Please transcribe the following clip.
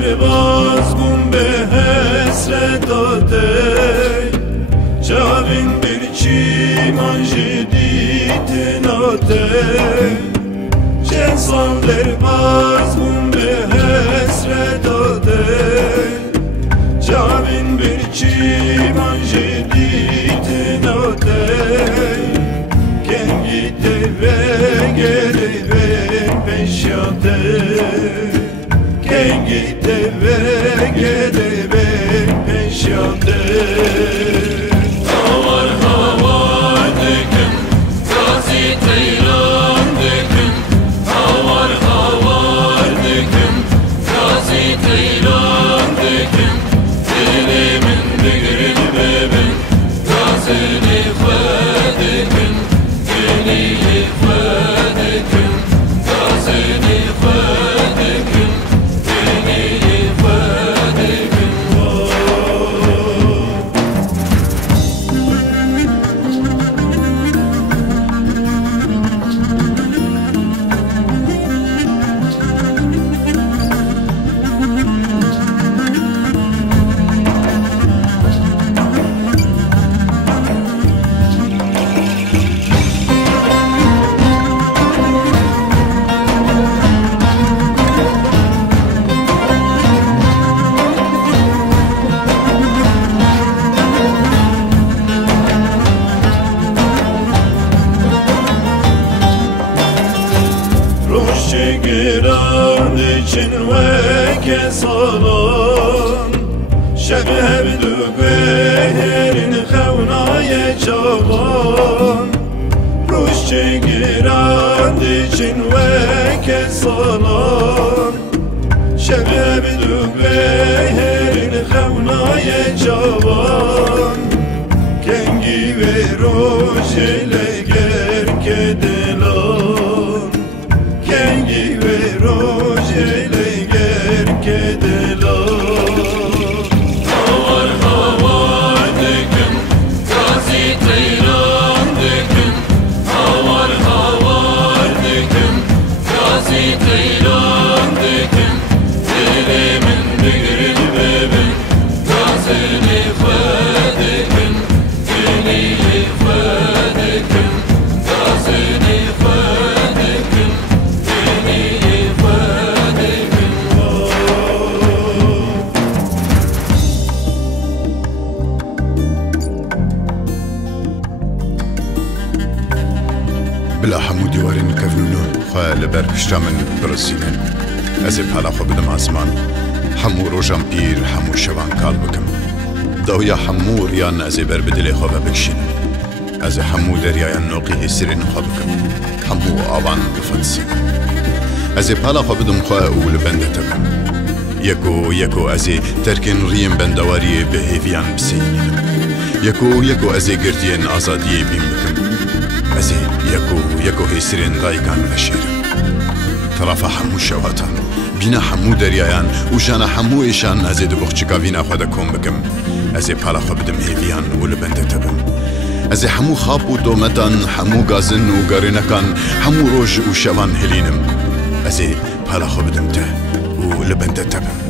باز بوم به حسرت داده جاوین برچی مانجی دیتناته چند سال باز بوم به حسرت داده جاوین برچی مانجی دیتناته کنگی تبه گره به پیشاته کنگی تبه گره به پیشاته هوار هوار دکن تازی تیران دکن هوار هوار دکن تازی تیران دکن دلی من بگرن ببن تازی خواه دکن دلی خواه دکن تازی خواه دکن دلی خواه دکن گران چنوک سالان شبه بدو بهرین خونای جوان روش گران چنوک سالان شبه بدو بهرین خونای جوان کنگی و روش لگر که دلان کنگی و روش لگر که دلان هوار هوار دکن تازی تیران دکن هوار هوار دکن تازی تیران دکن دلی من بگرن ببن تازی خواه دکن دلی خواه دکن تازی خواه دکن بلا همو دیوارین کفنونو خواه لبر پشتا من برسینن از پالا خو بدم آسمان همو روژان پیر همو شوان کال بکم داویا همو ریان از بر بدلی خواه بکشینن از همو دریاین نوقی سرین خواه بکم همو آوان بفتسین از پالا خو بدم خواه اول بنده تبم یکو از ترکن ریم بندواری به هیویان بسینینم یکو از گردین آزادی بیم بکم از یکو هیسرین دایکان و شیرم طرف همو شواتان بینا همو دریایان و جانا همو ایشان از دو بخچکا وینا خود کن بکم از پالا خو بدم هیویان ول بنده تبم از همو خواب و دومتان همو گازن و گارینکان همو روژ و شوان هلینم از پالا خو بدم ته ول بنده تبم